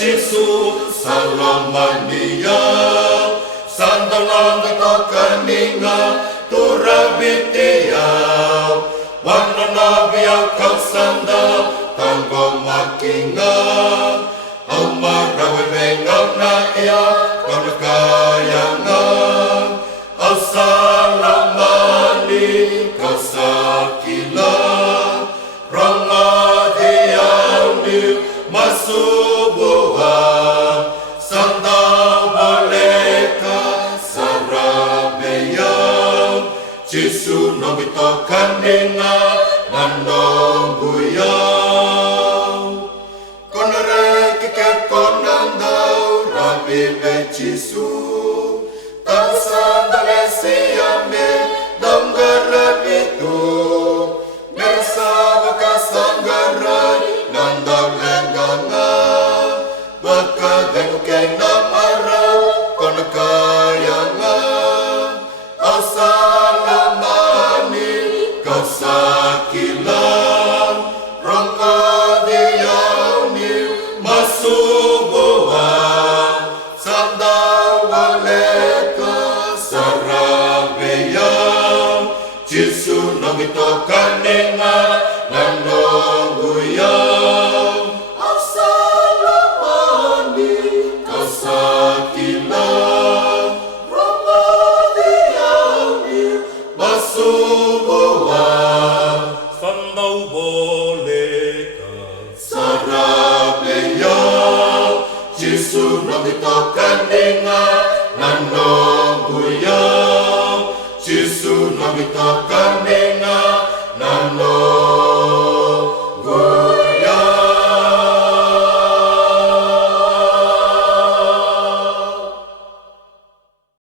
Jisu salamania sandalanga tokaninga turabitia wananabia kausanda tango makinga amarawe mengana ia konakayanga asalamani kausakila ramadiani masubuhan sandabaleka sarabeyang Jisu nomitokaninga nanonguyang konare kike konandau rabibe Jisu tarsandalesi ame donggarabitu mersaba kasanggaran nandau lengganga bakadeng keng namarau konakayanga asalamani kasakilang rangkadiyauni masubuhan sandawaleka sarabeyang Jisu nomitokaninga nanonguyang asalamani kasakilang rangkadiyauni masubuhan sandabaleka sarabeyang Jisu nomitokaninga nanonguyang Jisu nomitokaninga